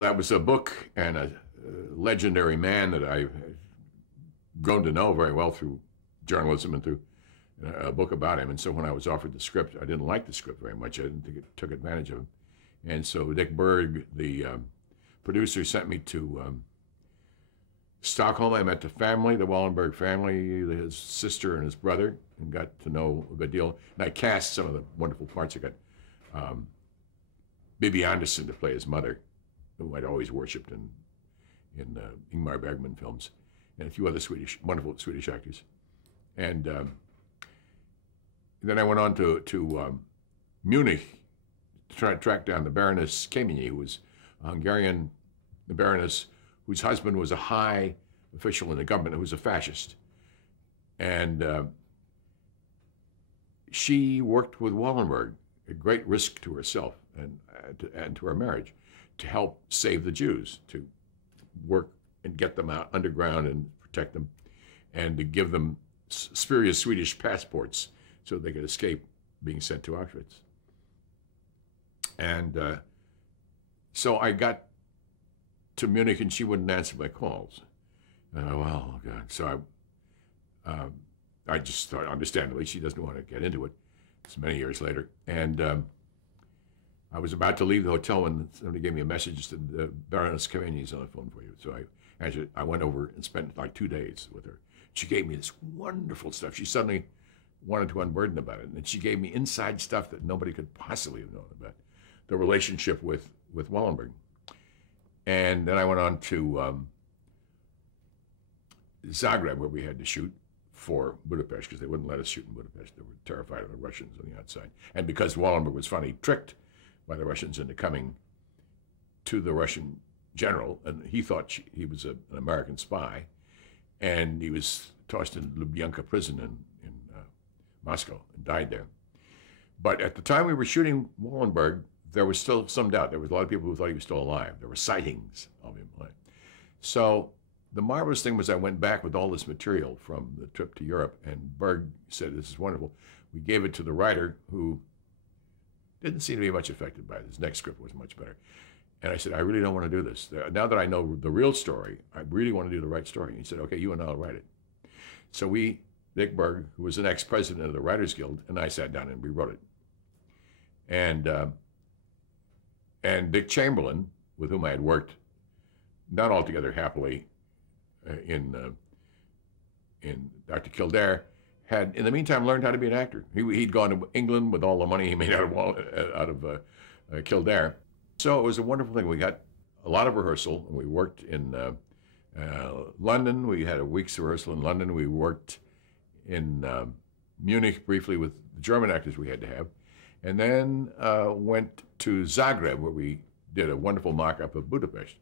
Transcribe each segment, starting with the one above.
That was a book and a legendary man that I've grown to know very well through journalism and through a book about him. And so when I was offered the script, I didn't like the script very much. I didn't think it took advantage of him. And so Dick Berg, the producer, sent me to Stockholm. I met the family, the Wallenburg family, his sister and his brother, and got to know a good deal. And I cast some of the wonderful parts. I got Bibi Andersson to play his mother, who I'd always worshipped in Ingmar Bergman films, and a few other wonderful Swedish actors. And then I went on to Munich to try to track down the Baroness Kéményi, who was a Hungarian baroness whose husband was a high official in the government who was a fascist. And she worked with Wallenburg at great risk to herself and to her marriage, to help save the Jews, to work and get them out underground and protect them, and to give them spurious Swedish passports so they could escape being sent to Auschwitz. And so I got to Munich and she wouldn't answer my calls. And well, God. So I just thought, understandably, she doesn't want to get into it. It's many years later. And I was about to leave the hotel when somebody gave me a message that Baroness Kéményi's on the phone for you. So I answered. I went over and spent like 2 days with her. She gave me this wonderful stuff. She suddenly wanted to unburden about it. And she gave me inside stuff that nobody could possibly have known about the relationship with Wallenburg. And then I went on to Zagreb, where we had to shoot for Budapest, because they wouldn't let us shoot in Budapest. They were terrified of the Russians on the outside. And because Wallenburg was finally tricked by the Russians into coming to the Russian general, and he thought he was an American spy, and he was tossed in Lubyanka prison in Moscow and died there. But at the time we were shooting Wallenburg, there was still some doubt. There was a lot of people who thought he was still alive. There were sightings of him. So the marvelous thing was I went back with all this material from the trip to Europe, and Berg said, this is wonderful. We gave it to the writer, who didn't seem to be much affected by it. His next script was much better. And I said, I really don't want to do this. Now that I know the real story, I really want to do the right story. And he said, okay, you and I'll write it. So Dick Berg, who was an ex-president of the Writers Guild, and I sat down and rewrote it. And Dick Chamberlain, with whom I had worked not altogether happily in Dr. Kildare, had in the meantime learned how to be an actor. He'd gone to England with all the money he made out of Kildare. So it was a wonderful thing. We got a lot of rehearsal, and we worked in London. We had a week's rehearsal in London. We worked in Munich briefly with the German actors we had to have, and then went to Zagreb, where we did a wonderful mock-up of Budapest.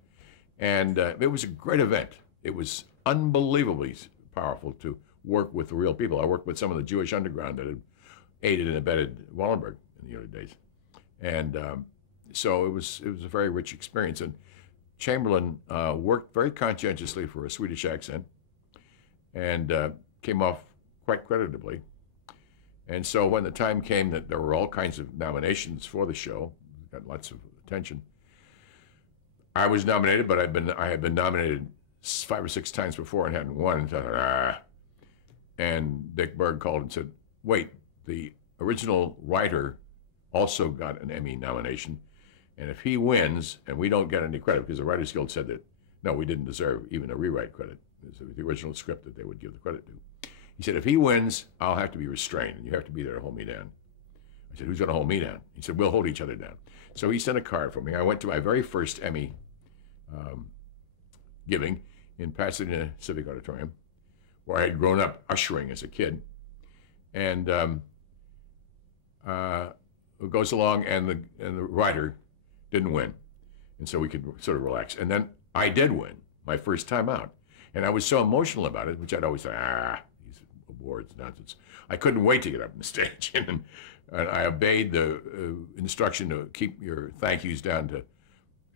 And it was a great event. It was unbelievably powerful to work with the real people. I worked with some of the Jewish underground that had aided and abetted Wallenburg in the early days. And so it was a very rich experience. And Chamberlain worked very conscientiously for a Swedish accent and came off quite creditably. And so when the time came that there were all kinds of nominations for the show, got lots of attention, I was nominated, but I had been nominated 5 or 6 times before and hadn't won. So I thought, And Dick Berg called and said, wait, the original writer also got an Emmy nomination, and if he wins and we don't get any credit, because the Writers Guild said that, no, we didn't deserve even a rewrite credit. It was the original script that they would give the credit to. He said, if he wins, I'll have to be restrained, and you have to be there to hold me down. I said, who's going to hold me down? He said, we'll hold each other down. So he sent a card for me. I went to my very first Emmy giving in Pasadena Civic Auditorium, where I had grown up ushering as a kid. And it goes along, and the writer didn't win. And so we could sort of relax. And then I did win, my first time out. And I was so emotional about it, which I'd always say, these awards, nonsense. I couldn't wait to get up on the stage. And I obeyed the instruction to keep your thank yous down to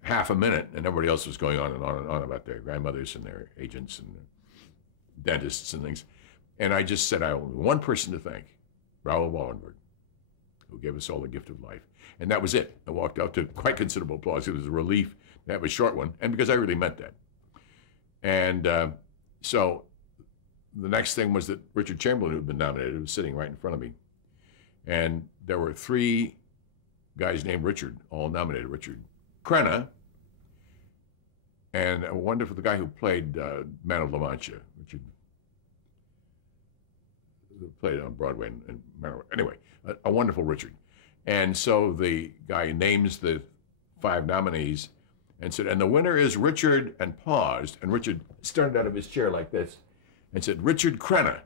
half a minute, and everybody else was going on and on and on about their grandmothers and their agents and their dentists and things. And I just said, I only one person to thank, Raoul Wallenburg, who gave us all the gift of life. And that was it. I walked out to quite considerable applause. It was a relief to have a short one, and because I really meant that. And so the next thing was that Richard Chamberlain, who had been nominated, was sitting right in front of me. And there were 3 guys named Richard, all nominated. Richard Crenna, and a wonderful, the guy who played Man of La Mancha, Richard, who played on Broadway and anyway, a wonderful Richard. And so the guy names the 5 nominees and said, and the winner is Richard, and paused, and Richard started out of his chair like this and said, Richard Crenna.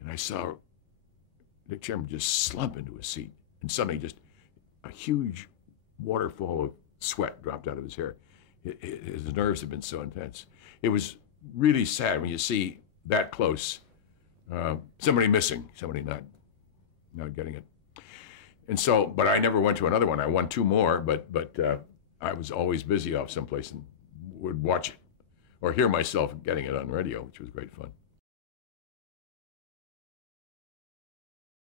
And I saw Dick Chairman just slump into his seat, and suddenly just a huge waterfall of sweat dropped out of his hair. His nerves had been so intense. It was really sad when you see that close, somebody missing, somebody not getting it. And so, but I never went to another one. I won 2 more, but I was always busy off someplace and would watch it or hear myself getting it on radio, which was great fun.